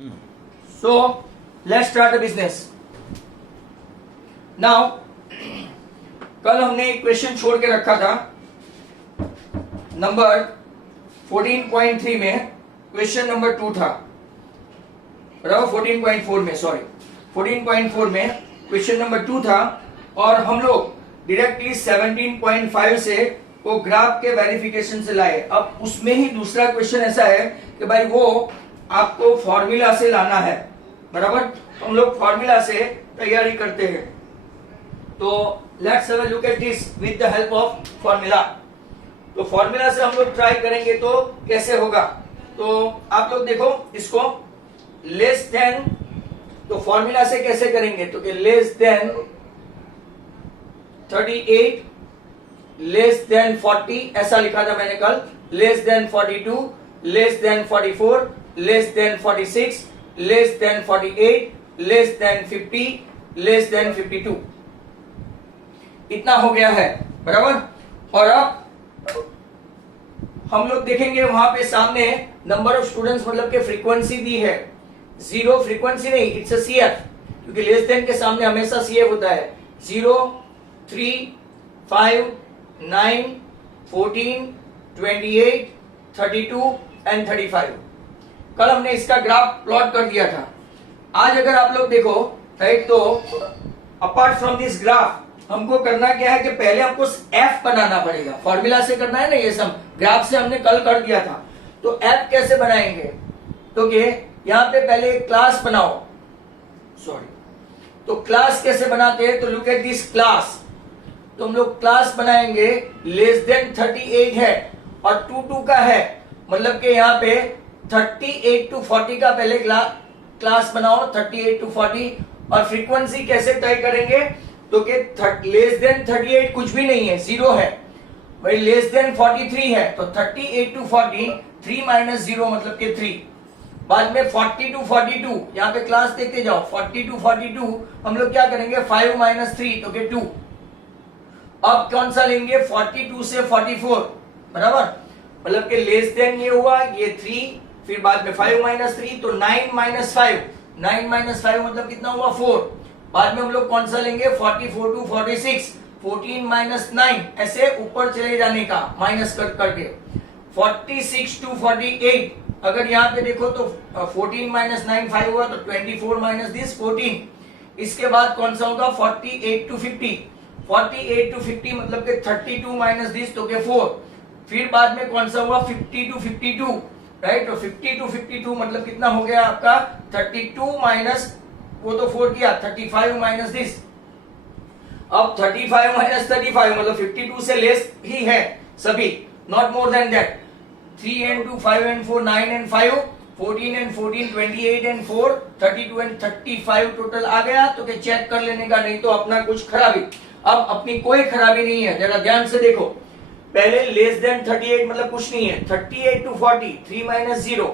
So let's start a business. Now कल हमने एक क्वेश्चन छोड़ के रखा था नंबर 14.3 में, क्वेश्चन नंबर 2 था बराबर, 14.4 में, सॉरी 14.4 में क्वेश्चन नंबर 2 था और हम लोग डायरेक्टली 17.5 से वो ग्राफ के वेरिफिकेशन से लाए। अब उसमें ही दूसरा क्वेश्चन ऐसा है कि भाई वो आपको फॉर्मूला से लाना है, बराबर, तो हम लोग फॉर्मूला से तैयारी करते हैं। तो let's have a look at this with the help of formula. तो फॉर्मूला से हम लोग ट्राई करेंगे तो कैसे होगा। तो आप लोग देखो इसको, लेस देन, तो फॉर्मूला से कैसे करेंगे, तो कि लेस देन 38, लेस देन 40, ऐसा लिखा था मैंने कल, less than 42, less than 44, less than 46, less than 48, less than 50, less than 52, इतना हो गया है, बराबर। और अब हम लोग देखेंगे वहां पे सामने नंबर ऑफ स्टूडेंट्स मतलब के फ्रीक्वेंसी दी है, जीरो फ्रीक्वेंसी नहीं, इट्स अ सीएफ, क्योंकि लेस देन के सामने हमेशा सीएफ होता है। 0, 3, 5, 9, 14, 28, 32 एंड 35। कल हमने इसका ग्राफ प्लॉट कर दिया था। आज अगर आप लोग देखो राइट, तो अपार्ट फ्रॉम दिस ग्राफ हमको करना क्या है कि पहले हमको एफ बनाना पड़ेगा। फॉर्मूला से करना है ना ये सब, ग्राफ से हमने कल कर दिया था। तो एफ कैसे बनाएंगे, तो कि यहां पे पहले एक क्लास बनाओ, सॉरी, तो क्लास कैसे बनाते हैं, तो लुक एट दिस क्लास। तो हम लोग क्लास बनाएंगे, लेस देन 38 है और 2 का है, मतलब कि यहाँ पे 38 to 40 का पहले क्लास बनाओ, 38 to 40। और फ्रीक्वेंसी कैसे तय करेंगे, तो कि लेस देन 38 कुछ भी नहीं है, 0 है भाई, लेस देन 43 है, तो 38 to 40, 3 minus 0 मतलब कि 3। बाद में 40 to 42, यहाँ पे क्लास देखते जाओ, 40 to 42 हम लोग क्या करेंगे, 5 minus 3 तो कि 2। अब कौन सा लेंगे, 42 से 44, बराबर, मतलब कि लेस देन ये हुआ, ये 3, फिर बाद में 5 minus 3 तो 9 minus 5, 9 minus 5 मतलब कितना हुआ, 4। बाद में हम लोग कौन सा लेंगे, 44 to 46, 14 minus 9, ऐसे ऊपर चले जाने का माइनस करके 46 to 48। अगर यहाँ पे देखो तो 14 minus 9 5 हुआ, तो 24 minus this 14। इसके बाद कौन सा होगा, 48 to 50, 48 to 50 मतलब कि 32 minus this तो के 4। फिर बाद में कौन सा हुआ, 50 to 52, राइट, तो 50 to 52 मतलब कितना हो गया आपका, 32 माइनस वो तो 4 किया, 35 माइनस दिस। अब 35 माइनस 35 मतलब 52 से लेस ही है सभी, not more than that. 3 and 2, 5 and 4, 9 and 5, 14 and 14, 28 and 4, 32 and 35 total आ गया। तो क्या चेक कर लेने का, नहीं तो अपना कुछ खराबी। अब अपनी कोई खराबी नहीं है, जरा ध्यान से देखो। पहले लेस देन 38 मतलब कुछ नहीं है, 38 to 40, 3 minus 0,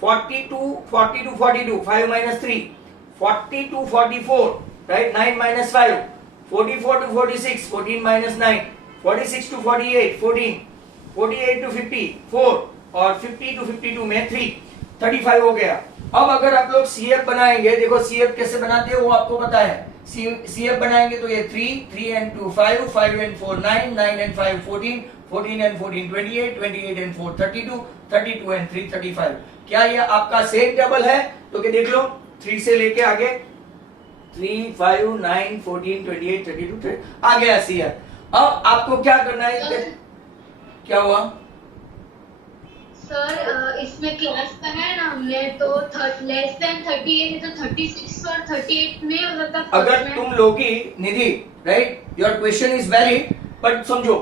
40 to 42, 5 minus 3, 40 to 44, right, 9 minus 5, 44 to 46, 14 minus 9, 46 to 48, 14, 48 to 50, 4 और 50 to 52 में 3, 35 हो गया। अब अगर आप लोग सीएफ बनाएंगे, देखो सीएफ कैसे बनाते हैं वो आपको पता है। सीएफ बनाएंगे तो ये 3 and 2 5, 5 and 4 9, 9 and 5 14, 14 and 14 28, 28 and 4 32, 32 and 3 35। क्या ये आपका सेम टेबल है, तो क्या देख लो, 3 से लेके आगे 3, 5, 9, 14, 28, 32 आ गया सीएफ। अब आपको क्या करना है, क्या हुआ सर, इसमें क्लास का है ना हमने, तो लेस देन 38 है तो 36 और 38 में मतलब अगर तुम लोगी Nidhi, right, your question is valid, but समझो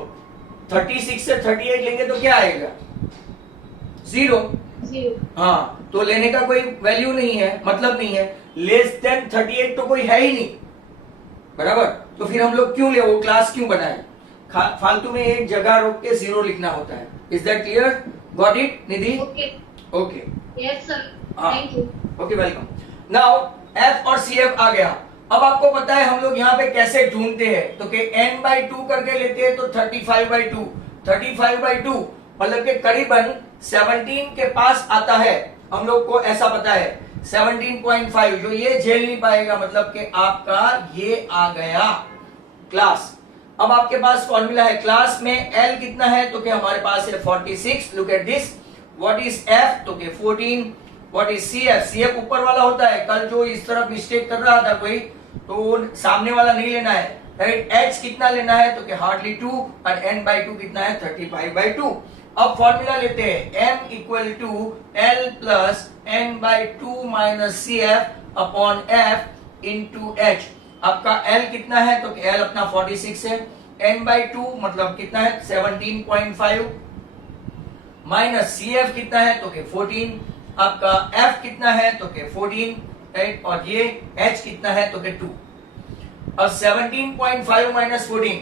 36 से 38 लेंगे तो क्या आएगा, 0। हाँ, तो लेने का कोई वैल्यू नहीं है, मतलब नहीं है। लेस देन 38 तो कोई है ही नहीं, बराबर, तो फिर हम लोग क्यों ले, वो क्लास क्यों बनाए, फालतू में एक जगह रोक के 0 लिखना होता है। Is that clear, got it Nidhi? Okay, yes sir, thank you. Okay, welcome. Now F और सीएफ आ गया। अब आपको पता है हम लोग यहाँ पे कैसे ढूंढते हैं, तो कि n/2 करके लेते हैं, तो 35/2, 35/2 मतलब कि करीबन 17 के पास आता है, हम लोग को ऐसा पता है। 17.5 जो ये झेल नहीं पाएगा, मतलब कि आपका ये आ गया क्लास। अब आपके पास फॉर्मूला है क्लास में L कितना है, तो क्या हमारे पास है 46। Look at this, what is F, तो क्या 14। व्हाट इज CF, CF ऊपर वाला होता है। कल जो इस तरफ मिस्टेक कर रहा था कोई, तो सामने वाला नहीं लेना है, राइट। H कितना लेना है, तो क्या हार्डली 2, और n/2 कितना है 35/2। अब फॉर्मूला लेते हैं, M equal to L plus n/2 minus CF upon F into H। आपका L कितना है, तो L अपना 46 है, n/2 मतलब कितना है 17.5 माइनस CF कितना है, तो 14। आपका F कितना है, तो 14, राइट, और ये H कितना है, तो 2। अब 17.5 माइनस 14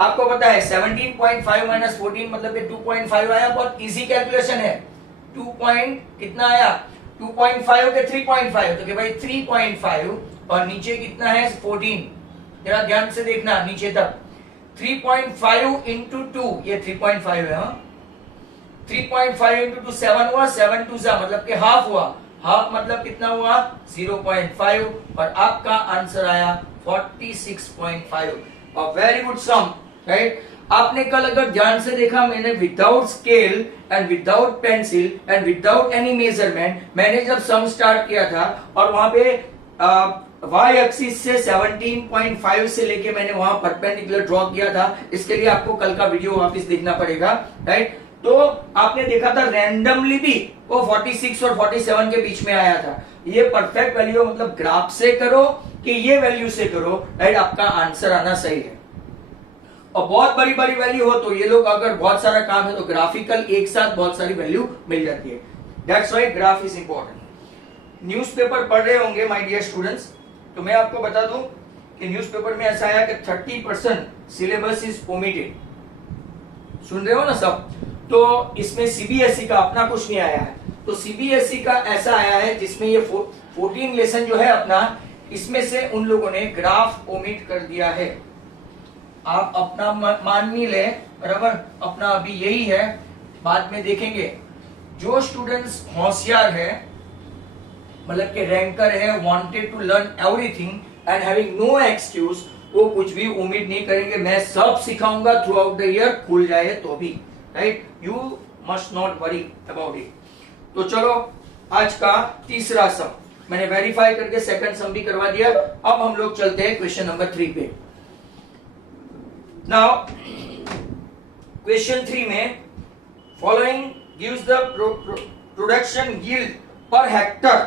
आपको पता है 17.5 माइनस 14 मतलब 2.5 आया। बहुत इजी कैलकुलेशन है। 2 पॉइंट कितना आया, 2.5 के 3.5, तो कि भाई 3.5 और नीचे कितना है 14। जरा ध्यान से देखना नीचे तक, 3.5 इंटू 2 ये 3.5 है। हाँ, 3.5 इंटू 2 7 हुआ, 7 2 जा मतलब कि हाफ हुआ। हाफ मतलब कितना हुआ 0.5, और आपका आंसर आया 46.5। और वेरी गुड सम, राइट। आपने कल अगर ध्यान से देखा, मैंने without scale and without pencil and without any measurement मैंने जब सम स्टार्ट किया था, और वहां पे y एक्सिस से 17.5 से लेके मैंने वहां परपेंडिकुलर ड्रॉ किया था। इसके लिए आपको कल का वीडियो वापस देखना पड़ेगा, राइट। तो आपने देखा था रैंडमली भी वो 46 और 47 के बीच में आया था। ये परफेक्ट वैल्यू मतलब ग्राफ से करो कि ये वैल्यू से करो, राइट, आपका आंसर आना सही है। और बहुत बड़ी बड़ी वैल्यू हो तो ये लोग अगर बहुत सारा काम है तो ग्राफिकल एक साथ बहुत सारी वैल्यू मिल जाती है। That's why graph is important. Newspaper पढ़ रहे होंगे माय डियर स्टूडेंट्स, तो मैं आपको बता दूं कि न्यूज़पेपर में ऐसा आया कि 30% सिलेबस इज ओमिटेड। सुन रहे हो ना सब? तो इसमें सीबीएसई का अपना कुछ नहीं आया है। तो सीबीएसई का ऐसा आया है जिसमें ये 14 लेसन जो है अपना, इसमें से उन लोगों ने ग्राफ ओमिट कर दिया है। आप अपना मान नहीं ले, बराबर, अपना अभी यही है, बाद में देखेंगे। जो स्टूडेंट्स होशियार है, मतलब के रैंकर है, wanted to learn everything and having no excuse, वो कुछ भी उम्मीद नहीं करेंगे मैं सब सिखाऊंगा थ्रू आउट द ईयर, खुल जाए तो भी, right. You must not worry about it. तो चलो आज का तीसरा सम मैंने वेरीफाई करके सेकंड सम भी करवा दिया। अब हम लोग चलते हैं क्वेश्चन नंबर 3 पे। नाउ क्वेश्चन 3 में following gives the production yield per hectare,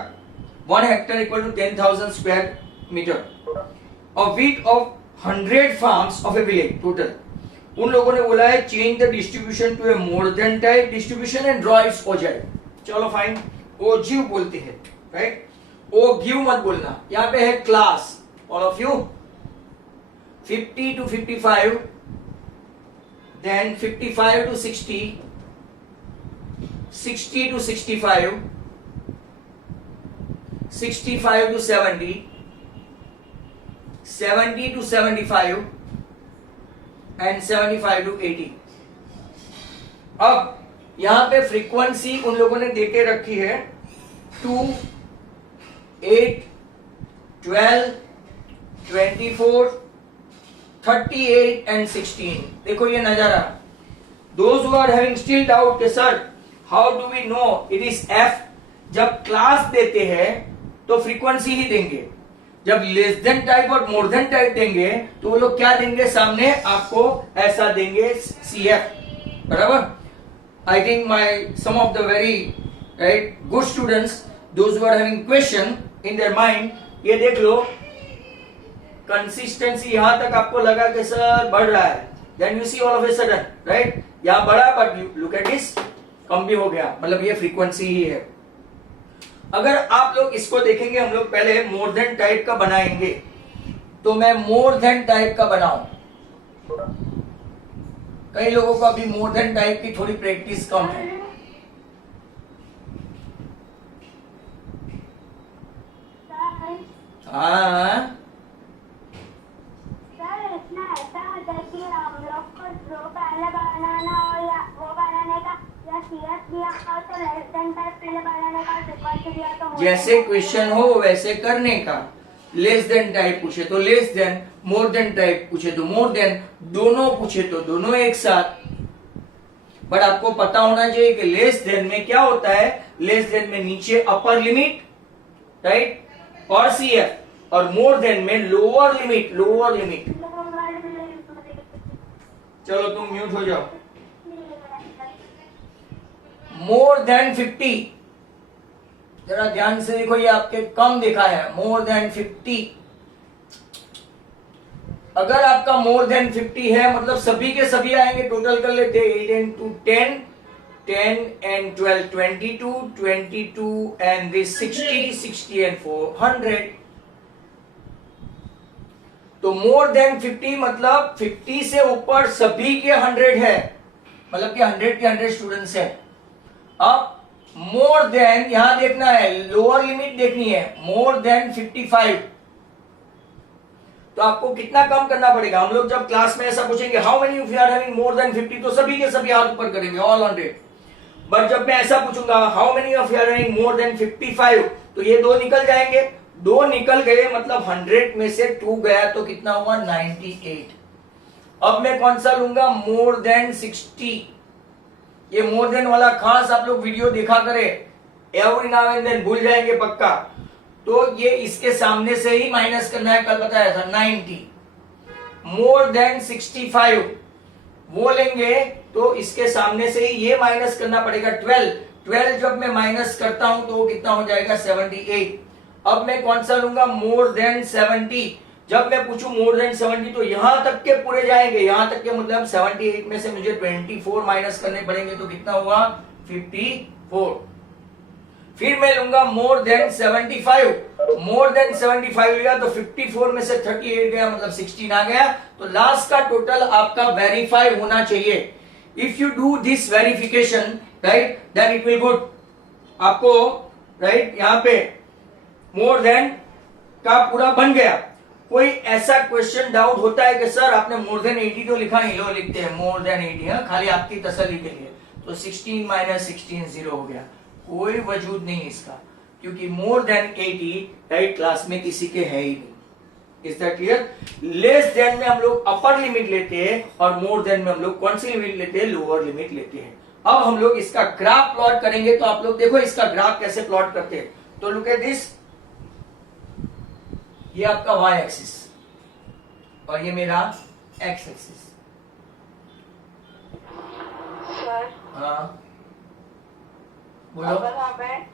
1 hectare equal to 10,000 square meter of wheat of 100 farms of a village total। उन लोगों ने बोला है change the distribution to a more than type distribution and draw its ओजेड। चलो fine, ogive बोलते हैं, right. ओ give मत बोलना। यहां पे है class, all of you 50 to 55, then 55 to 60, 60 to 65, 65 to 70, 70 to 75 and 75 to 80। अब यहां पे फ्रीक्वेंसी उन लोगों ने देके रखी है 2, 8, 12, 24, 38 and 16। देखो ये नजारा। Those who are having still doubt कि sir how do we know it is F, जब क्लास देते हैं तो फ्रीक्वेंसी ही देंगे, जब लेस देन टाइप और मोर देन टाइप देंगे तो वो लोग क्या देंगे सामने आपको, ऐसा देंगे CF, बराबर। I think my some of the very right good students, those who are having question in their mind, ये देख लो कंसिस्टेंसी यहां तक आपको लगा कि सर बढ़ रहा है, then you see all of a sudden, right, यहां बढ़ा बट लुक एट दिस कम भी हो गया, मतलब ये फ्रीक्वेंसी ही है। अगर आप लोग इसको देखेंगे, हम लोग पहले मोर देन टाइप का बनाएंगे, तो मैं मोर देन टाइप का बनाऊं। कई लोगों को अभी मोर देन टाइप की थोड़ी प्रैक्टिस कम है। हाँ सर, इसमें ऐसा होता है कि हम लोग को रो पहले बनाना हो या वो बनाने का, या सीएफ दिया हो तो लेस देन टाइप पहले बनाने का, फ्रीक्वेंसी पूछ दिया तो जैसे क्वेश्चन हो वैसे करने का। लेस देन टाइप पूछे तो लेस देन, मोर देन टाइप पूछे तो मोर देन, दोनों पूछे तो दोनों एक साथ। बट आपको पता होना चाहिए कि लेस देन में क्या होता है, लेस देन में नीचे अपर लिमिट, राइट, और सीएफ, और मोर देन में लोअर लिमिट, लोअर लिमिट। चलो तुम म्यूट हो जाओ। मोर देन 50, जरा ध्यान से देखो, ये आपके कम दिखा है, मोर देन 50। अगर आपका मोर देन 50 है मतलब सभी के सभी आएंगे, टोटल कर लेते हैं 8 and 2 10, 10 and 12 22, 22 and this 60, 60 and 4 100। तो मोर देन 50 मतलब 50 से ऊपर सभी के 100 है, मतलब कि 100 के 100 स्टूडेंट्स हैं। अब मोर देन यहां देखना है, लोअर लिमिट देखनी है, मोर देन 55। तो आपको कितना कम करना पड़ेगा? हम लोग जब क्लास में ऐसा पूछेंगे how many of you are having more than 50, तो सभी के सभी हाथ ऊपर करेंगे, ऑल 100। बट जब मैं ऐसा पूछूंगा how many of you are having more than 55, तो ये दो निकल जाएंगे, दो निकल गए मतलब 100 में से 2 गया तो कितना हुआ? 98। अब मैं कौन सा लूंगा? More than 60। ये मोर देन वाला खास आप लोग वीडियो देखा करें, एवरी नाउ एंड देन भूल जाएंगे पक्का। तो ये इसके सामने से ही माइनस करना है, कल बताया था 90। मोर देन 65 वो लेंगे तो इसके सामने से ही ये माइनस करना पड़ेगा 12। 12 जब मैं माइनस करता हूं तो वो कितना हो जाएगा? 78। अब मैं कौन सा लूंगा? More than 70। जब मैं पूछूं मोर देन 70 तो यहां तक के पूरे जाएंगे, यहां तक के मतलब 78 में से मुझे 24 माइनस करने पड़ेंगे, तो कितना हुआ? 54। फिर मैं लूंगा मोर देन 75। मोर देन 75 लिया तो 54 में से 38 गया मतलब 16 आ गया। तो लास्ट का टोटल आपका वेरीफाई होना चाहिए। If you do this verification, right, then it will good. आपको राइट यहां पे मोर देन का पूरा बन गया। कोई ऐसा क्वेश्चन डाउट होता है कि सर आपने मोर देन 80 तो लिखा नहीं, लो लिखते हैं मोर देन 80, हाँ, खाली आपकी तसल्ली के लिए। तो 16 माइनस 16 0 हो गया, कोई वजूद नहीं इसका, क्योंकि मोर देन 80 राइट क्लास में किसी के है ही नहीं। Is that clear? Less than में हम लोग अपर लिमिट लेते हैं और मोर देन में हम लोग कौन सी लिमिट लेते हैं? लोअर लिमिट लेते हैं। अब हम लोग इसका ग्राफ प्लॉट करेंगे, तो आप लोग देखो इसका ग्राफ कैसे प्लॉट करते हैं। तो लुक एट दिस, ये आपका y एक्सिस और ये मेरा x एक्सिस। सर हाँ बोलो। अगर हमें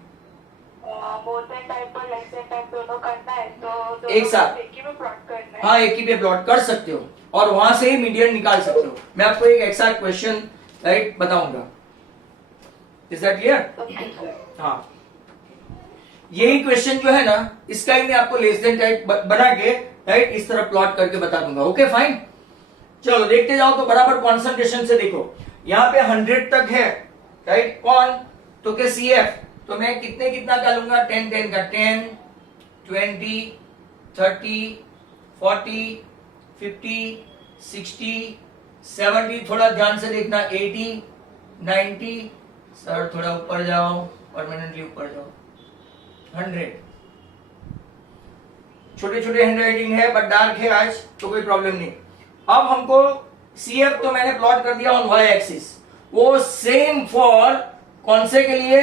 मोर देन टाइप और लेस देन टाइप दोनों करना है तो दोनों एक साथ एक ही में प्लॉट करना है। हाँ, एक ही पे प्लॉट कर सकते हो और वहां से ही मीडियन निकाल सकते हो। मैं आपको एक एक्साक्ट क्वेश्चन राइट बताऊंगा। Is that clear? हाँ, यही क्वेश्चन जो है ना, इसका ही मैं आपको लेस देन टाइप बना के राइट इस तरह प्लॉट करके बता दूंगा। ओके फाइन, चलो देखते जाओ। तो बराबर कॉन्सेंट्रेशन से देखो, यहाँ पे 100 तक है राइट, कौन? तो के CF, तो मैं कितने कितना का लूंगा? 10 10 का 10, 20, 30, 40, 50, 60, 70, थोड़ा ध्यान से देखना, 80, 90, सर थोड़ा ऊपर जाओ, परमानेंटली ऊपर जाओ, 100। छोटे छोटे हैंडराइटिंग है बट डार्क है आज, तो कोई प्रॉब्लम नहीं। अब हमको CF तो मैंने प्लॉट कर दिया ऑन y एक्सिस, वो सेम फॉर कौन से के लिए?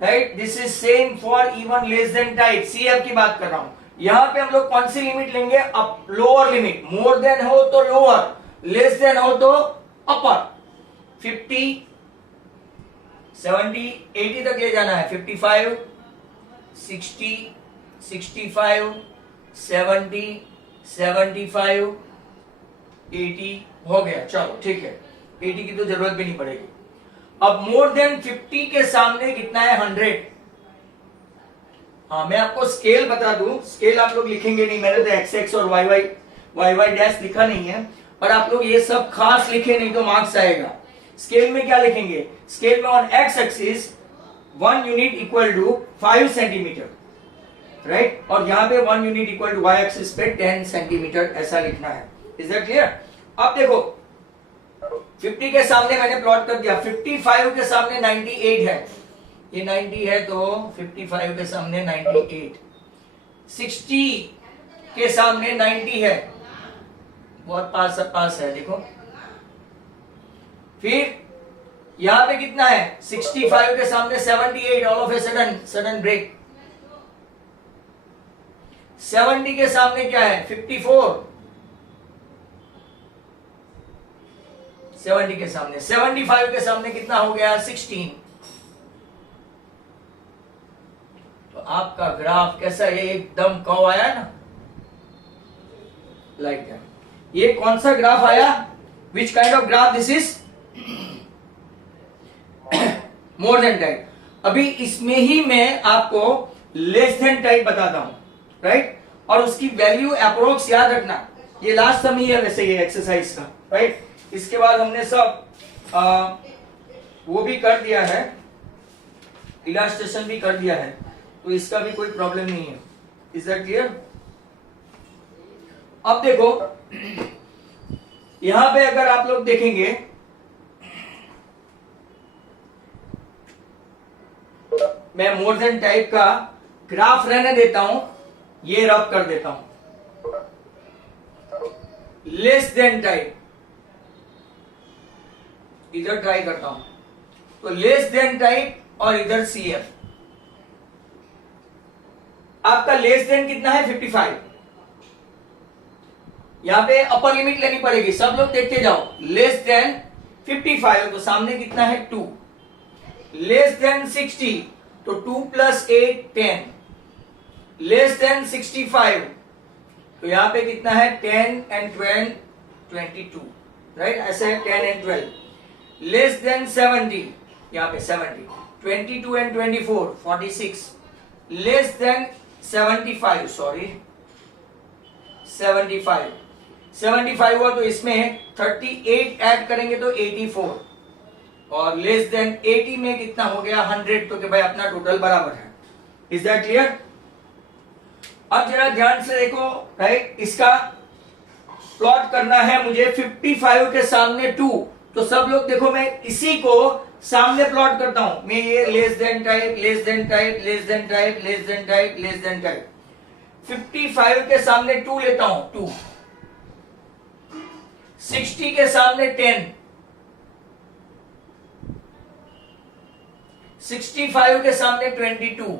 Right, this is same for even less than type. CF की बात कर रहा हूं। यहां पे हम लोग कौन सी लिमिट लेंगे? Up, lower limit. More than हो तो लोअर, लेस देन हो तो अपर। 50, 70, 80 तक ले जाना है। 55, 60, 65, 70, 75, 80 हो गया। चलो ठीक है, 80 की तो जरूरत भी नहीं पड़ेगी। अब मोर देन 50 के सामने कितना है? 100। हाँ, मैं आपको स्केल बता दूं, स्केल आप लोग लिखेंगे नहीं, मैंने तो XX और YY डैश लिखा नहीं है, पर आप लोग ये सब खास लिखे नहीं तो मार्क्स आएगा। स्केल में क्या लिखेंगे? स्केल में on X axis 1 unit equal to 5 centimetre, right, और यहां पे 1 unit equal to Y axis पे 10 सेंटीमीटर, ऐसा लिखना है। Is that clear? अब देखो 50 के सामने मैंने प्लॉट कर दिया, 55 के सामने 98 है, ये 90 है तो 55 के सामने 98, 60 के सामने 90 है, बहुत पास है देखो। फिर यहां पे कितना है, 65 के सामने 78, all of a sudden break. 70 के सामने क्या है, 54, 70 के सामने, 75 के सामने कितना हो गया, 16। तो आपका ग्राफ कैसा है, एकदम कर्व आया ना, लाइक दैट। ये कौन सा ग्राफ आया, which kind of graph this is, more than type. अभी इसमें ही मैं आपको लेस देन टाइप बताता हूं, राइट, और उसकी वैल्यू अप्रोक्स याद रखना। ये लास्ट सम ही है वैसे ये एक्सरसाइज का, राइट। इसके बाद हमने सब वो भी कर दिया है, इलास्ट्रेशन भी कर दिया है, तो इसका भी कोई प्रॉब्लम नहीं है। Is that clear? अब देखो यहां पे अगर आप लोग देखेंगे, मैं मोर देन टाइप का ग्राफ रहने देता हूं, ये रब कर देता हूं। लेस देन टाइप इधर ट्राई करता हूं, तो लेस देन टाइप और इधर CF। आपका लेस देन कितना है, 55। यहां पे अपर लिमिट लेनी पड़ेगी, सब लोग देखते जाओ। लेस देन 55 तो सामने कितना है, 2। लेस देन 60 तो 2 + 8 10। लेस देन 65 तो यहां पे कितना है, 10 and 12 22, राइट, ऐसे है 10 and 12। लेस देन 70, यहां पे 70, 22 and 24 46। लेस देन 75, सॉरी 75 हुआ तो इसमें 38 ऐड करेंगे तो 84, और लेस देन 80 में कितना हो गया, 100, तो कि भाई अपना टोटल बराबर है। Is that clear? अब जरा ध्यान से देखो, राइट, इसका प्लॉट करना है मुझे 55 के सामने 2, तो सब लोग देखो, मैं इसी को सामने प्लॉट करता हूं। मैं ये less than type, less than type, less than type, less than type, less than type, 55 के सामने 2 लेता हूं, 2। 60 के सामने 10, 65 के सामने 22,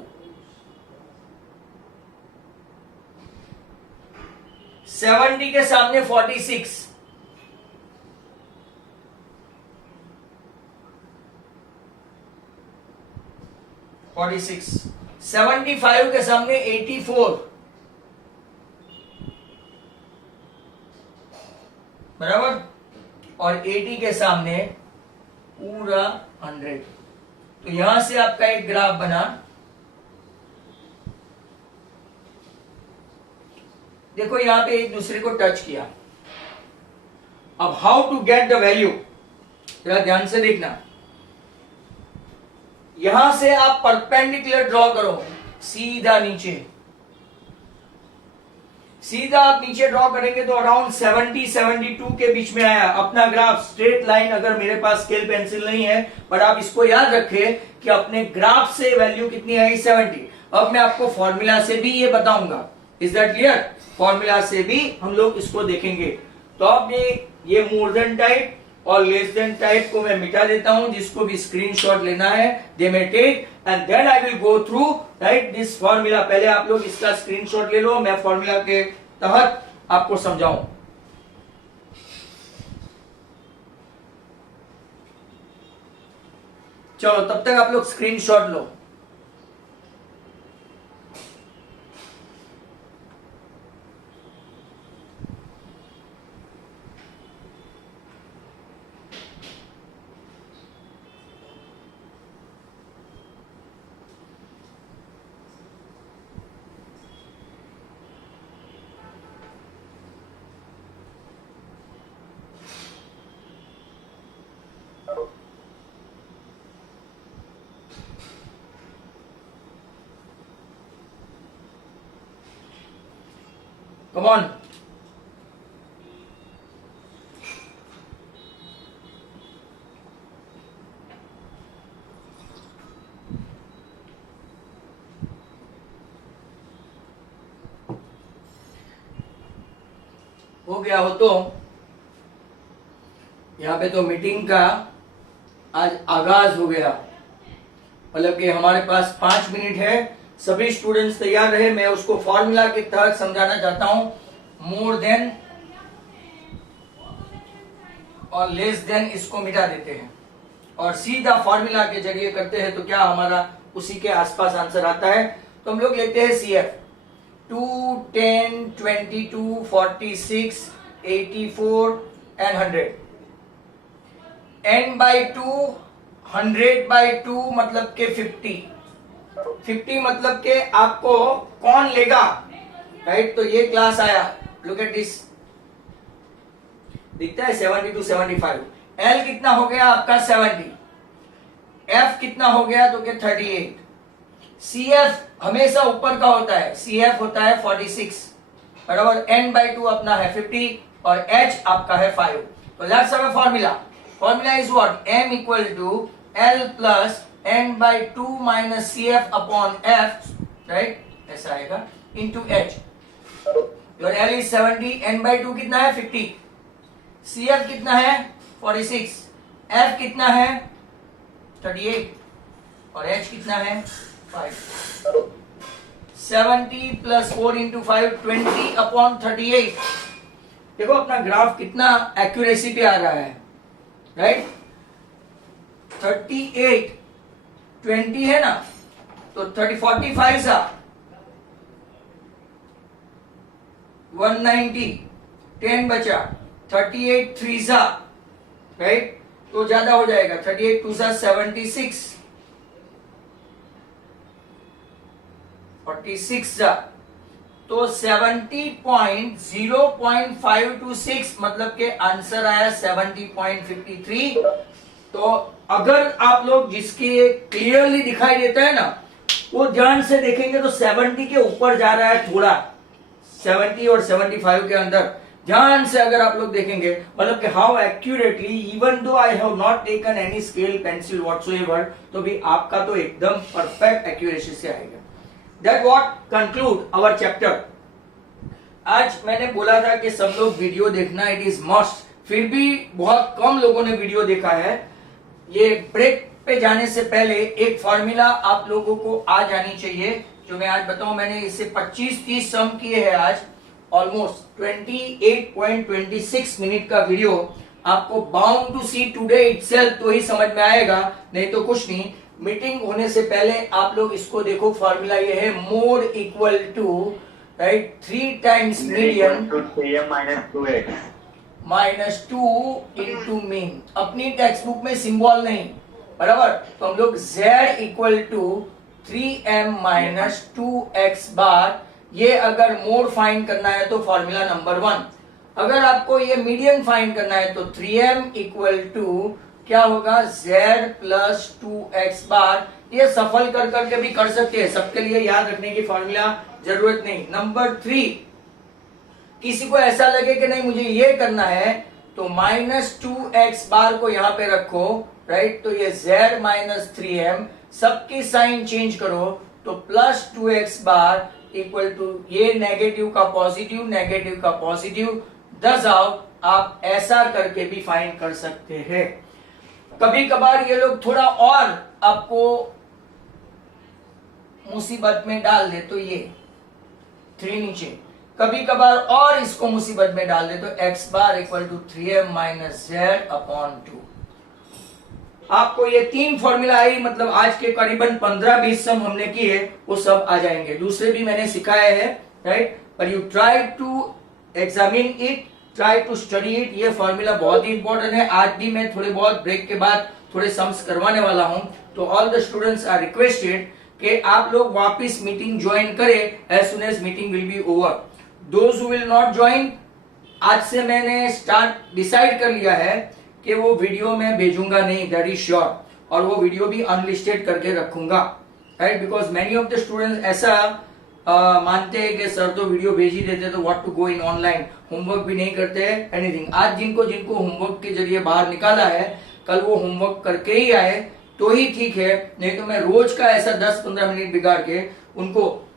70 के सामने 46, 75 के सामने 84, बराबर, और 80 के सामने पूरा 100। तो यहां से आपका एक ग्राफ बना। देखो यहां पे एक दूसरे को टच किया। अब how to get the value, जरा ध्यान से देखना। यहां से आप परपेंडिकुलर ड्रॉ करो, सीधा नीचे, सीधा आप नीचे ड्रॉ करेंगे तो अराउंड 70-72 के बीच में आया अपना ग्राफ, स्ट्रेट लाइन। अगर मेरे पास स्केल पेंसिल नहीं है, बट आप इसको याद रखें कि अपने ग्राफ से वैल्यू कितनी आई, 70। अब मैं आपको फॉर्मूला से भी ये बताऊंगा। Is that clear? फॉर्मूला से भी हम लोग इसको देखेंगे। तो अब ये मोर देन टाइप और लेस देन टाइप को मैं मिटा देता हूं। जिसको भी स्क्रीनशॉट लेना है they may take and then I will go through, right, this formula. पहले आप लोग इसका स्क्रीनशॉट ले लो, मैं फॉर्मूला के तहत आपको समझाऊं। चलो तब तक आप लोग स्क्रीनशॉट लो। Come on. हो गया हो तो यहाँ पे तो मीटिंग का आज आगाज हो गया, मतलब कि हमारे पास 5 मिनट है। सभी स्टूडेंट्स तैयार रहे। मैं उसको फॉर्मूला के तहत समझाना चाहता हूं। मोर देन और लेस देन इसको मिटा देते हैं और सीधा फॉर्मूला के जरिए करते हैं तो क्या हमारा उसी के आसपास आंसर आता है। तो हम लोग लेते हैं CF 2, 10, 22, 46, 84 and 100। n by 2, 100 by 2 मतलब के 50 मतलब के आपको कौन लेगा, राइट। तो ये क्लास आया, लुक एट दिस, दिखता है 70 to 75। L कितना हो गया आपका 70, F कितना हो गया तो क्या 38। CF हमेशा ऊपर का होता है, CF होता है 46 बराबर, n by 2 अपना है 50 और H आपका है 5। तो let's have a formula. Formula is what, m equal to L plus n by 2 minus CF upon F, right, ऐसा आएगा, into H। Your L is 70, n by 2 कितना है 50, CF कितना है 46, F कितना है 38 और H कितना है 5। 70 प्लस 4 इंटू 5 20 अपॉन 38। देखो अपना ग्राफ कितना एक्यूरेसी पे आ रहा है, राइट। 38 20 है ना, तो 45 सा 190, 10 बचा, 38 3 सा, राइट, तो ज्यादा हो जाएगा, 38 2 सा 76, 46 सा, तो 70.0526 मतलब के आंसर आया 70.53। तो अगर आप लोग जिसके क्लियरली दिखाई देता है ना, वो ध्यान से देखेंगे तो 70 के ऊपर जा रहा है थोड़ा, 70 और 75 के अंदर ध्यान से अगर आप लोग देखेंगे, मतलब कि how accurately, even though I have not taken any scale pencil whatsoever, तो भी आपका तो एकदम परफेक्ट एक्यूरेसी से आएगा। That what conclude our chapter. आज मैंने बोला था कि सब लोग वीडियो देखना, इट इज मस्ट, फिर भी बहुत कम लोगों ने वीडियो देखा है। ये ब्रेक पे जाने से पहले एक फॉर्मूला आप लोगों को आ जानी चाहिए, जो मैं आज बताऊं। मैंने इससे 25-30 सम किए हैं आज, ऑलमोस्ट 28.26 मिनट का वीडियो आपको bound to see today itself, तो ही समझ में आएगा, नहीं तो कुछ नहीं। मीटिंग होने से पहले आप लोग इसको देखो। फॉर्मूला ये है, mode equal to, right, 3 times median minus 2 into mean. अपनी टेक्स्ट बुक में सिंबल नहीं, बराबर। तो हम लोग z equal to 3m minus 2x bar, ये अगर मोड फाइंड करना है तो फॉर्मूला नंबर 1। अगर आपको ये मीडियन फाइंड करना है तो 3m इक्वल टू क्या होगा, z प्लस 2x बार। ये सफल कर करके भी कर सकते हैं, सबके लिए याद रखने की फॉर्मूला जरूरत नहीं। नंबर 3, किसी को ऐसा लगे कि नहीं मुझे ये करना है, तो माइनस 2x बार को यहां पे रखो, राइट। तो ये z माइनस 3m, सबकी साइन चेंज करो, तो plus 2x bar equal to ये नेगेटिव का पॉजिटिव, नेगेटिव का पॉजिटिव, दस आउट। आप ऐसा करके भी फाइंड कर सकते हैं। कभी कभार ये लोग थोड़ा और आपको मुसीबत में डाल दे, तो ये 3 नीचे, कभी कभार और इसको मुसीबत में डाल दे तो x bar equal to 3m minus z upon 2। आपको ये 3 फॉर्मूला आई, मतलब आज के करीबन 15-20 सम हमने किए, वो सब आ जाएंगे। दूसरे भी मैंने सिखाए हैं, राइट, पर you try to examine it, try to study it. ये फॉर्मूला बहुत ही इंपॉर्टेंट है। आज भी मैं थोड़े बहुत ब्रेक के बाद थोड़े सम्स करवाने वाला हूं, तो all the students are requested कि आप लोग वापस मीटिंग ज्वाइन करें as soon as meeting will be over. Those who will not join, आज से मैंने स्टार्ट डिसाइड कर लिया है कि वो वीडियो मैं भेजूंगा नहीं, दैट इज श्योर, और वो वीडियो भी अनलिस्टेड करके रखूंगा, right, because many of the students ऐसा मानते हैं कि सर तो वीडियो भेज ही देते, तो what to go in online, homework भी नहीं करते हैं, एनीथिंग। आज जिनको जिनको होमवर्क के जरिए बाहर निकाला है, कल वो होमवर्क करके ही आए तो ही ठीक है, नहीं तो मैं रोज का ऐसा 10-15 मिनट बिगाड़ के उनको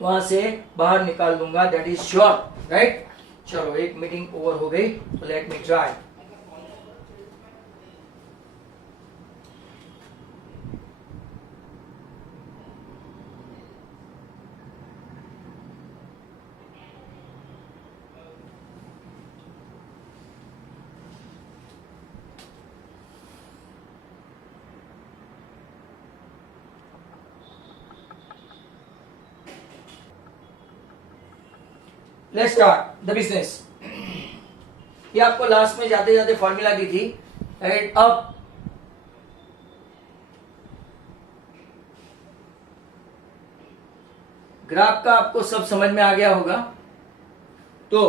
वहां से बाहर निकाल दूंगा, दैट इज श्योर, राइट। चलो एक मीटिंग ओवर हो गई, तो let me try. Let's start the business. ये आपको लास्ट में जाते जाते फॉर्मूला दी थी, राइट। अब ग्राफ का आपको सब समझ में आ गया होगा। तो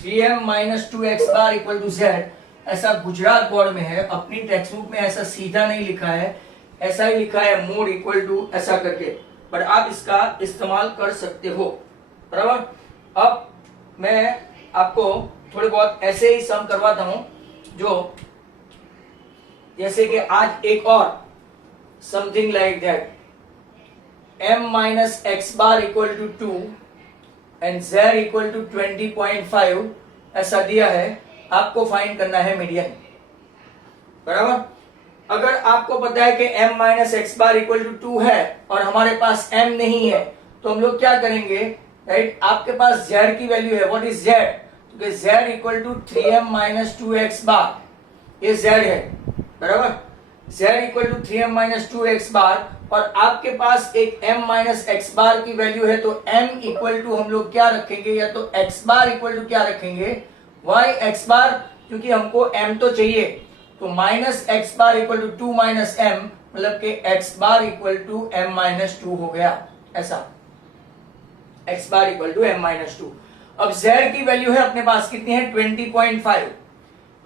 three M minus two X bar equal to Z, ऐसा गुजरात बोर्ड में है। अपनी टेक्स्ट बुक में ऐसा सीधा नहीं लिखा है, ऐसा ही लिखा है मोड इक्वल टू ऐसा करके, पर आप इसका इस्तेमाल कर सकते हो, बराबर। अब मैं आपको थोड़े बहुत ऐसे ही सम करवाता हूं, जो जैसे कि आज एक और something like that, m minus x bar equal to 2 and z equal to 20.5 ऐसा दिया है। आपको फाइंड करना है मीडियन, बराबर। अगर आपको पता है कि m minus x bar equal to 2 है और हमारे पास m नहीं है, तो हम लोग क्या करेंगे, राइट। आपके पास z की वैल्यू है, व्हाट इज z, तो z equal to 3m minus 2x bar, ये z है, बराबर। z equal to 3m minus 2x bar, और आपके पास एक m माइनस एक्स बार की वैल्यू है, तो m इक्वल टू हम लोग क्या रखेंगे, या तो x बार इक्वल टू क्या रखेंगे, y x बार, क्योंकि हमको m तो चाहिए, तो minus x bar equal to 2 minus m, मतलब कि x bar equal to m minus 2 हो गया, ऐसा x bar equal to m minus 2। अब z की वैल्यू है अपने पास कितनी है, 20.5।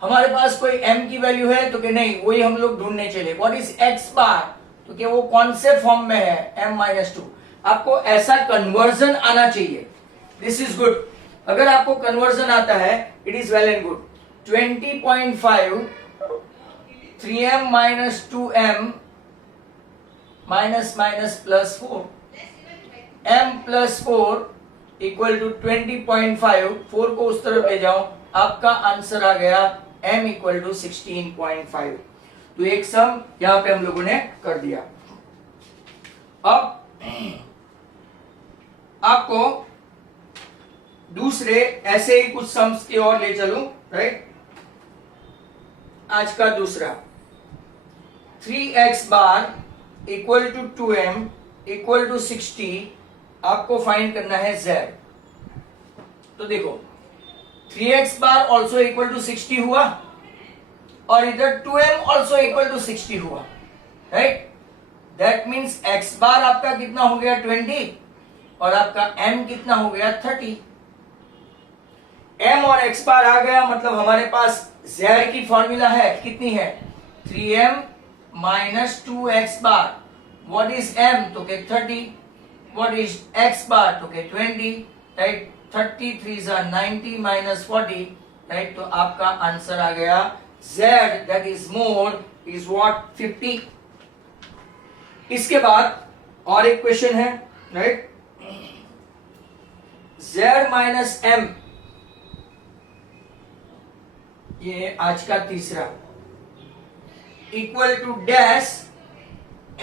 हमारे पास कोई m की वैल्यू है तो कि नहीं, वही हम लोग ढूंढने चले। व्हाट इज x बार, तो कि वो कौन से फॉर्म में है, m माइनस 2। आपको ऐसा कन्वर्जन आना चाहिए, दिस इज गुड। अगर आपको कन्वर्जन आता है, it is well and good. 20.5 3m minus 2m minus minus plus 4, m plus 4 equal to 20.5, 4 को उस तरफ ले जाओ, आपका आंसर आ गया m इक्वल टू 16.5। तो एक सम यहां पे हम लोगों ने कर दिया। अब आपको दूसरे ऐसे ही कुछ सम्स की ओर ले चलूं, राइट। आज का दूसरा 3x bar equal to 2m equal to 60, आपको फाइंड करना है z। तो देखो 3x bar also equal to 60 हुआ, और इधर 2m ऑल्सो इक्वल टू 60 हुआ, राइट। दैट मीन्स x बार आपका कितना हो गया 20, और आपका m कितना हो गया 30। m और x बार आ गया, मतलब हमारे पास z की फॉर्मूला है, कितनी है, 3m minus 2x bar. What is m, तो के 30। व्हाट इज x बार, तो के 20, राइट। 33 are 90 minus 40, right. तो आपका आंसर आ गया z, that is more, is what 50। इसके बाद और एक क्वेश्चन है, राइट। z माइनस m, ये आज का तीसरा, equal to dash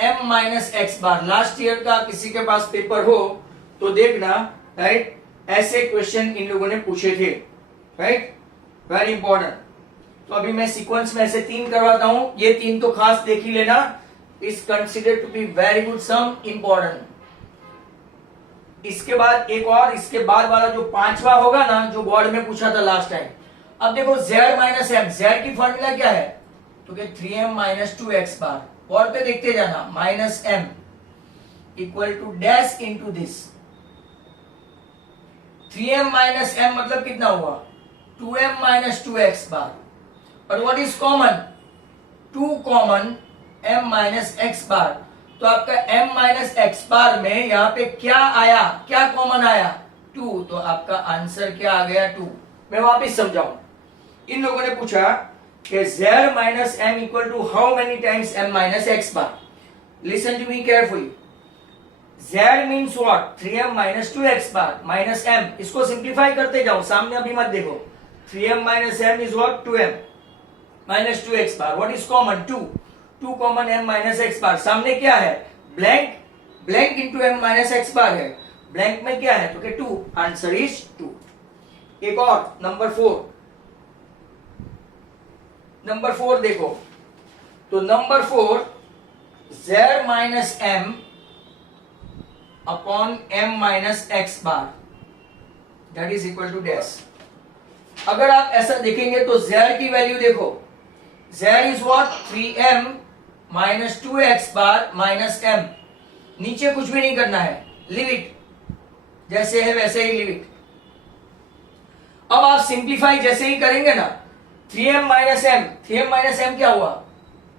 m minus x bar. Last year का किसी के पास पेपर हो तो देखना, राइट। ऐसे क्वेश्चन इन लोगों ने पूछे थे, राइट, वेरी इंपॉर्टेंट। तो अभी मैं सीक्वेंस में ऐसे 3 करवाता हूं, ये 3 तो खास देख ही लेना, is consider to be very good some, important. इसके बाद एक और, इसके बाद वाला जो 5वां होगा ना, जो बोर्ड में पूछा था लास्ट टाइम। अब देखो z माइनस m, z की फॉर्मूला क्या है, तो कि 3m माइनस 2x बार। बोर्ड पे देखते जाना, minus m equal to dash into this. 3m minus m मतलब कितना हुआ, 2m माइनस 2x बार। और what is common, 2 common m minus x bar. तो आपका m माइनस x बार में यहाँ पे क्या आया, क्या कॉमन आया, 2। तो आपका आंसर क्या आ गया, 2। मैं वापिस समझाऊं, इन लोगों ने पूछा कि z minus m equal to how many times m minus x bar. Listen to me carefully. z means what 3m minus 2x bar minus m, इसको सिंप्लीफाई करते जाओ, सामने अभी मत देखो। 3m minus m is what 2m minus 2x bar. What is common 2 common m minus x bar. सामने क्या है blank, blank into m minus x bar है, ब्लैंक में क्या है तो कि 2, आंसर इज 2। एक और नंबर 4 देखो, तो number 4 z minus m upon m minus x bar that is equal to dash. अगर आप ऐसा देखेंगे तो z की वैल्यू देखो, z is what 3m minus 2x bar minus m। नीचे कुछ भी नहीं करना है, लिव इट, जैसे है वैसे ही लिव इट। अब आप सिंप्लीफाई जैसे ही करेंगे ना, 3m minus m, 3m minus m क्या हुआ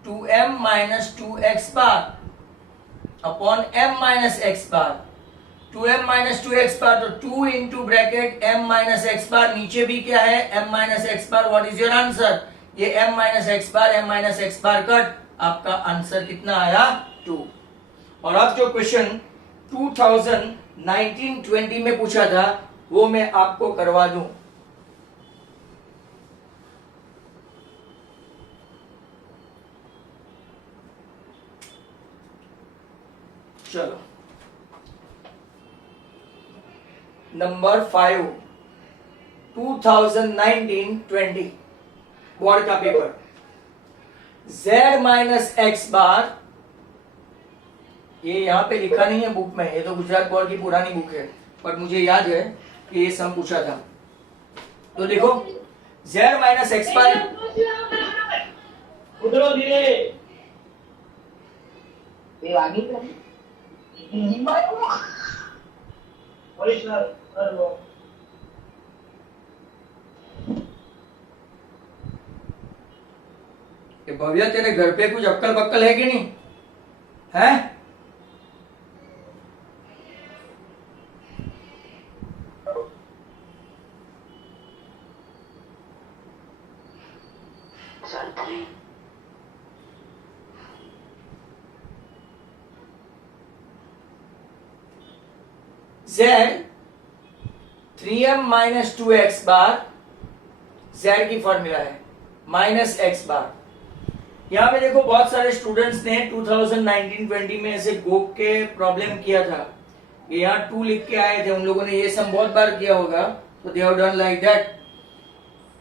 2m minus 2x bar upon m minus x bar. 2m minus 2x bar तो 2 into bracket m minus x bar, नीचे भी क्या है m minus x bar. What is your answer, ये m minus x bar m minus x bar cut, आपका answer कितना आया 2। और अब जो क्वेश्चन 2019-20 में पूछा था वो मैं आपको करवा दूं। चलो नंबर 5 2019-20 बोर्ड का पेपर, z माइनस एक्स बार, ये यहां पे लिखा नहीं है बुक में, ये तो गुजरात बोर्ड की पुरानी बुक है, पर मुझे याद है कि ये सम पूछा था। तो देखो z माइनस एक्स बार, उधरो धीरे ये आगे क्या है? ओरिजिनल सर वो ये भव्या तेरे घर पे कुछ अक्कल बक्कल है कि नहीं है? Sir 3 z 3m minus 2x बार z की फॉर्मूला है माइनस x बार। यहाँ पे देखो बहुत सारे स्टूडेंट्स ने 2019-20 में ऐसे गोक के प्रॉब्लम किया था, ये यहाँ 2 लिख के आए थे, उन लोगों ने ये सम बहुत बार किया होगा, तो they have done like that.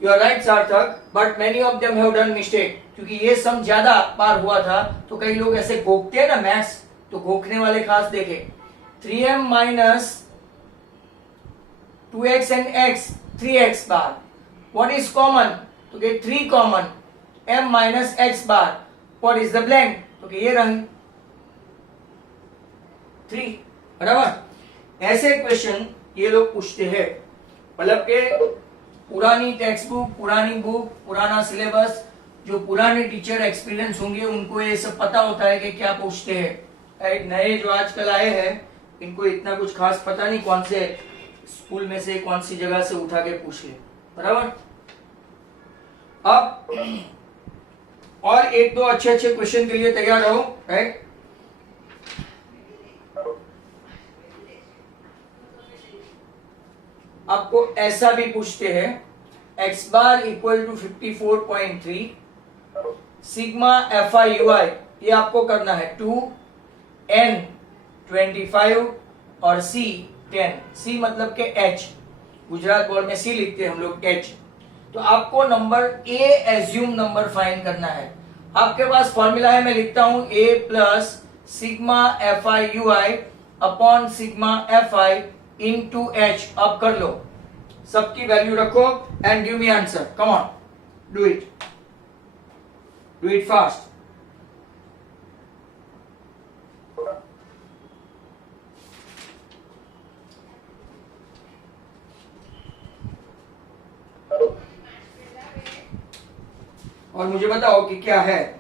You are right Sarthak, but many of them have done mistake, क्योंकि ये सम ज्यादा बार हुआ था तो कई लोग ऐसे गोकते हैं ना मैथ्स, तो गोखने वाले खास देखे। 3m minus 2x and x 3x bar, what is common तो कि 3 common, m minus x bar, what is the blank तो कि ये रंग 3, बराबर। ऐसे क्वेश्चन ये लोग पूछते हैं, मतलब के पुरानी टेक्स्ट बुक, पुरानी बुक, पुराना सिलेबस, जो पुराने टीचर एक्सपीरियंस होंगे उनको ये सब पता होता है कि क्या पूछते हैं। एक नए जो आजकल आए हैं इनको इतना कुछ खास पता नहीं कौन से स्कूल में से कौन सी जगह से उठा के पूछ ले, बराबर। अब और एक दो अच्छे अच्छे क्वेश्चन के लिए तैयार रहो, राइट। आपको ऐसा भी पूछते हैं, x bar equal to 54.3 sigma f i u i, ये आपको करना है 2 n 25 और c 10। c मतलब के h, गुजरात बोर्ड में c लिखते हैं हम लोग h। तो आपको number a assume number find करना है। आपके पास फॉर्मूला है, मैं लिखता हूं a plus sigma f i u I upon sigma f I into h। अब कर लो, सबकी वैल्यू रखो and give me answer, come on do it fast. और मुझे बताओ कि क्या है।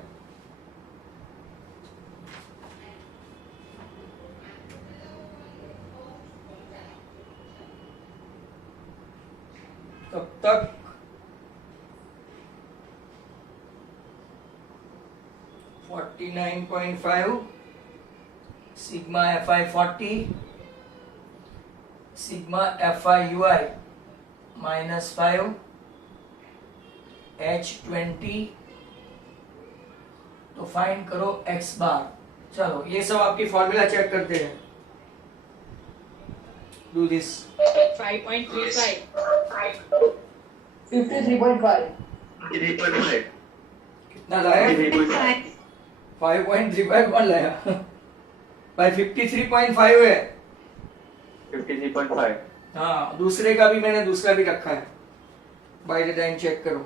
तब तक $49.5 sigma fi 40 sigma fi ui minus 5 h 20। तो फाइंड करो x बार। चलो ये सब आपकी फॉर्मूला चेक करते हैं। Do this. 5.35. 53.5. कितना लाया? 5.35 कौन लाया? भाई 53.5 है। 53.5। हाँ, दूसरे का भी मैंने दूसरा भी रखा है। बाय द टाइम चेक करो।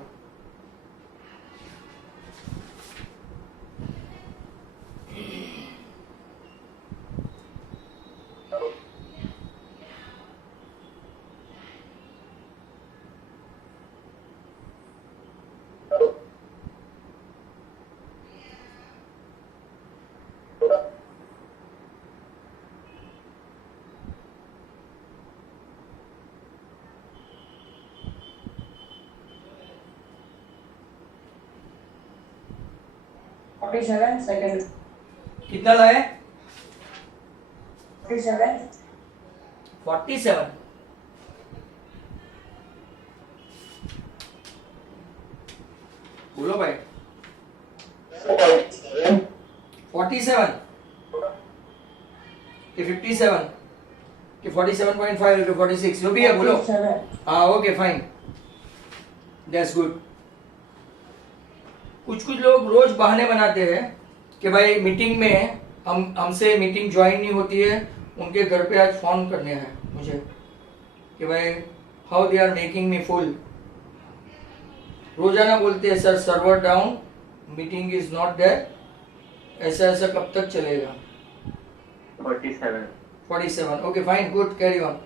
सेकंड। कितना लाए? 47। 47। बोलो भाई। 47 कि 57 कि 47.5 कि 46 जो भी है बोलो। हाँ ओके फाइन, दैट्स गुड। कुछ लोग रोज बहाने बनाते हैं कि भाई मीटिंग में हमसे मीटिंग ज्वाइन नहीं होती है, उनके घर पे आज फोन करने हैं मुझे कि भाई how they are making me fool. रोजाना बोलते हैं sir server down, meeting is not there. ऐसा ऐसा कब तक चलेगा? 47। 47 okay fine good, carry on.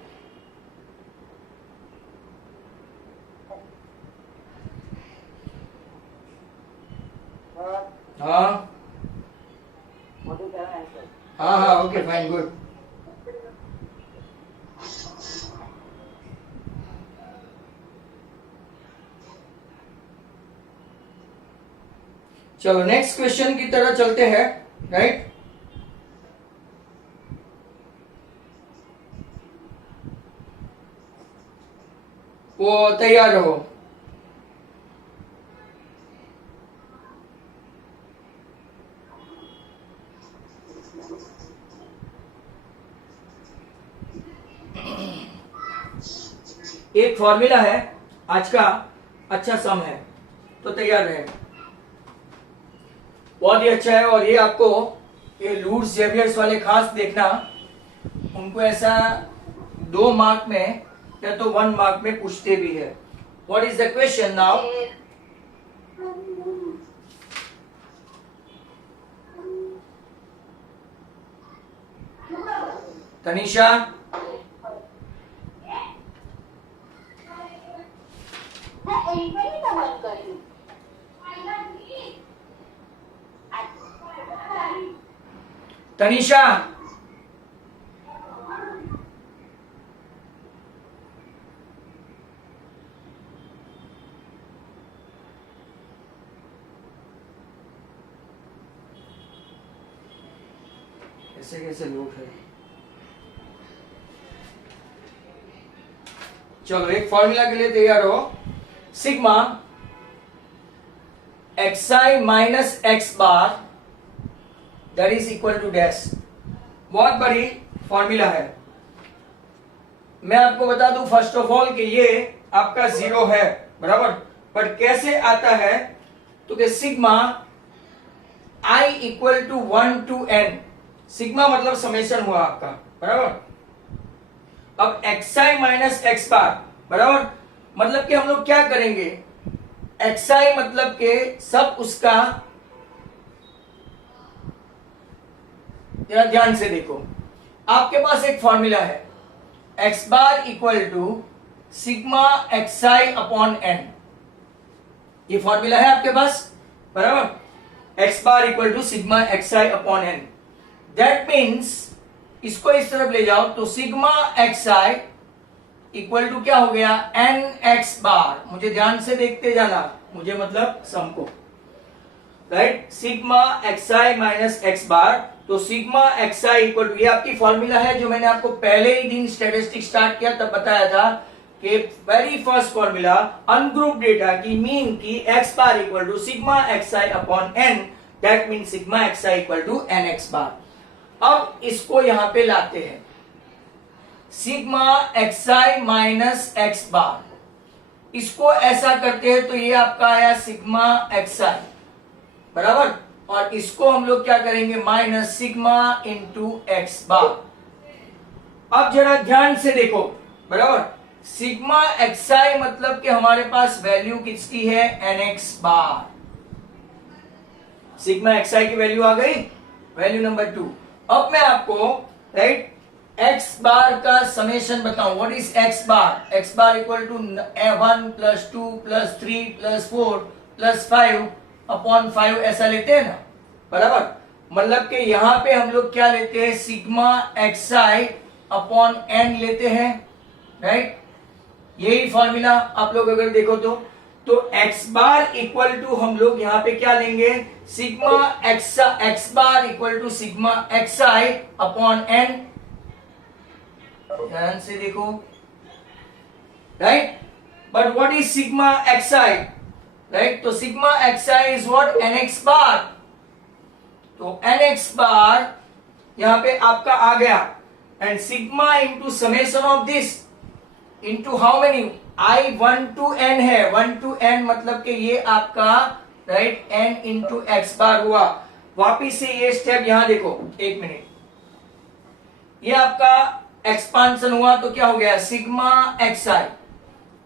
हाँ हाँ हाँ ओके फाइन गुड। चलो नेक्स्ट क्वेश्चन की तरह चलते हैं, राइट। वो तैयार रहो। एक फॉर्मूला है आज का, अच्छा सम है, तो तैयार रहे। बहुत ही अच्छा है। और ये आपको ये लूड्स जेवियर्स वाले खास देखना, उनको ऐसा 2 मार्क में या तो 1 मार्क में पूछते भी है। What is the question now? Tanisha Tanisha कैसे कैसे लोग हैं। चलो एक फॉर्मूला के लिए तैयार हो। Sigma xi minus x bar that is equal to dash. बहुत बड़ी फॉर्मूला है। मैं आपको बता दूं फर्स्ट ऑफ ऑल कि ये आपका 0 है, बराबर। पर कैसे आता है तो कि sigma i equal to 1 to n। Sigma मतलब समेशन हुआ आपका, बराबर। अब xi माइनस x बार बराबर, मतलब कि हम लोग क्या करेंगे, xi मतलब के सब उसका, जरा ध्यान से देखो। आपके पास एक फॉर्मूला है x bar equal to sigma xi upon n। ये फॉर्मूला है आपके पास, बराबर। x bar equal to sigma xi upon n। That means इसको इस तरफ ले जाओ तो सिग्मा xi इक्वल टू क्या हो गया, एन एक्स बार। मुझे ध्यान से देखते जाना, मुझे मतलब सम को, right. Sigma xi minus x bar तो सिग्मा xi इक्वल टू, ये आपकी फॉर्मूला है जो मैंने आपको पहले ही दिन स्टैटिस्टिक स्टार्ट किया तब बताया था कि very first formula ungroup data की मीन की x bar equal to sigma xi upon n, that mean sigma xi equal to nx bar. अब इसको यहां पे लाते हैं, sigma xi minus x bar, इसको ऐसा करते हैं तो ये आपका आया सिग्मा xi बराबर, और इसको हम लोग क्या करेंगे माइनस सिग्मा इंटू एक्स बार। अब जरा ध्यान से देखो बराबर, सिग्मा xi मतलब कि हमारे पास वैल्यू किसकी है nx बार, सिग्मा xi की वैल्यू आ गई, वैल्यू नंबर 2। अब मैं आपको राइट x बार का समेशन बताऊं, what is x bar, x bar equal to 1 plus 2 plus 3 plus 4 plus 5 upon 5 ऐसा लेते हैं ना बराबर, मतलब कि यहां पे हम लोग क्या लेते हैं सिग्मा xi अपॉन n लेते हैं, राइट, यही फॉर्मूला आप लोग अगर देखो तो x बार इक्वल टू हम लोग यहां पे क्या लेंगे sigma x bar equal to sigma xi upon n, ध्यान से देखो right, but what is sigma xi, right, तो sigma xi is what nx bar, तो nx बार यहां पे आपका आ गया, and sigma into summation of this into how many i1 to n है, 1 to n मतलब कि ये आपका राइट n इंटू एक्स बार हुआ। वापिस से ये स्टेप यहां देखो, एक मिनट, ये आपका एक्सपांशन हुआ तो क्या हो गया sigma xi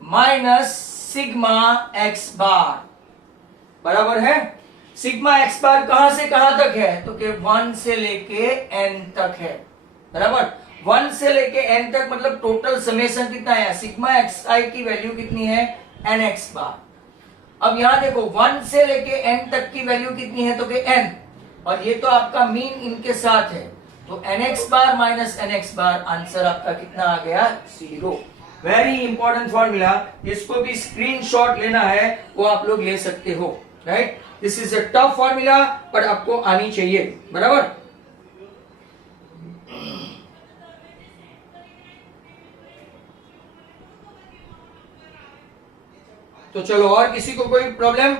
minus sigma x बार बराबर है, सिग्मा x बार कहां से कहां तक है तो कि 1 से लेके n तक है बराबर, 1 से लेके n तक मतलब टोटल समेशन कितना है, सिग्मा xi की वैल्यू कितनी है nx बार। अब यहां देखो 1 से लेके n तक की वैल्यू कितनी है तो कि n, और ये तो आपका मीन इनके साथ है, तो nx बार माइनस nx बार, आंसर आपका कितना आ गया 0। वेरी इंपॉर्टेंट फॉर्मूला, जिसको भी स्क्रीनशॉट लेना है वो आप लोग ले सकते हो, right, this is a tough formula पर आपको आनी चाहिए बराबर। तो चलो, और किसी को कोई प्रॉब्लम?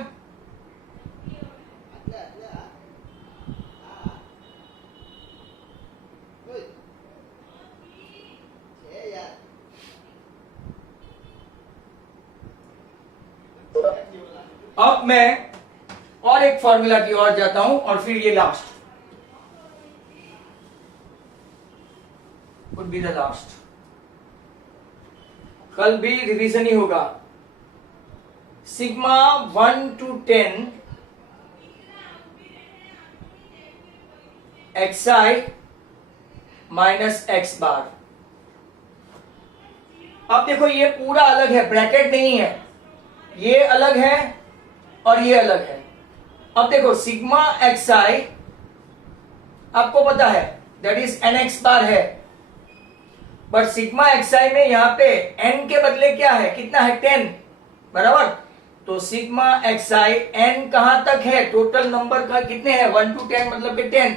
अब मैं और एक फॉर्मूला की ओर जाता हूं और फिर ये last would be the last, कल भी रिवीजन ही होगा। Sigma 1 to 10 xi minus x बार। अब देखो ये पूरा अलग है, ब्रैकेट नहीं है, ये अलग है और ये अलग है। अब देखो सिग्मा xi आपको पता है दैट इज nx बार है, बट सिग्मा xi में यहां पे n के बदले क्या है, कितना है 10 बराबर, तो सिग्मा xi n कहां तक है, टोटल नंबर का कितने हैं 1 to 10 मतलब कि 10,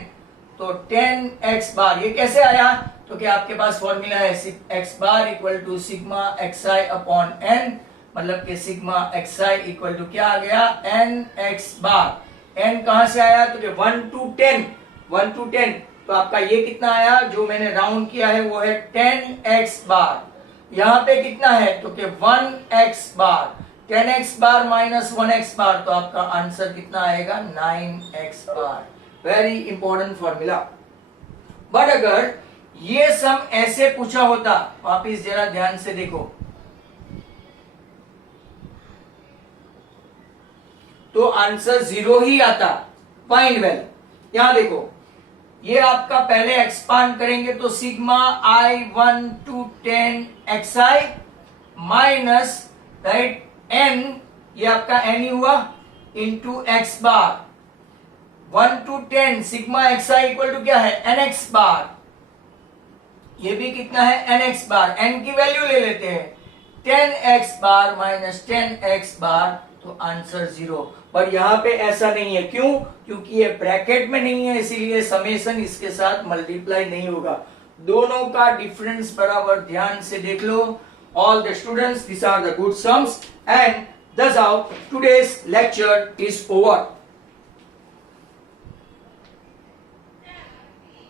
तो 10x बार। ये कैसे आया तो क्या आपके पास फॉर्मूला है x bar equal to sigma xi upon n, मतलब कि सिग्मा xi इक्वल टू क्या आ गया nx बार। n कहां से आया तो 1 to 10, 1 to 10, तो आपका ये कितना आया जो मैंने राउंड किया है वो है 10x बार। यहां पे कितना है तो 1x बार, 10x बार माइनस 1x बार, तो आपका आंसर कितना आएगा 9x bar. Very important formula. But अगर ये सम ऐसे पूछा होता, वापिस जरा ध्यान से देखो, तो आंसर 0 ही आता। फाइंड वेल, यहां देखो ये आपका पहले एक्सपांड करेंगे तो sigma i1 to 10 xi minus right n, ये आपका n ही हुआ into x bar, 1 to 10 sigma xi equal to क्या है nx बार, ये भी कितना है nx बार, n की वैल्यू ले लेते हैं 10x बार माइनस 10x बार, तो आंसर 0। पर यहाँ पे ऐसा नहीं है, क्यों? क्योंकि ये ब्रैकेट में नहीं है, इसीलिए समेशन इसके साथ मल्टीप्लाई नहीं होगा। दोनों का डिफरेंस बराबर ध्यान से देख लो। All the students, this are the good sums, and thus how today's lecture is over.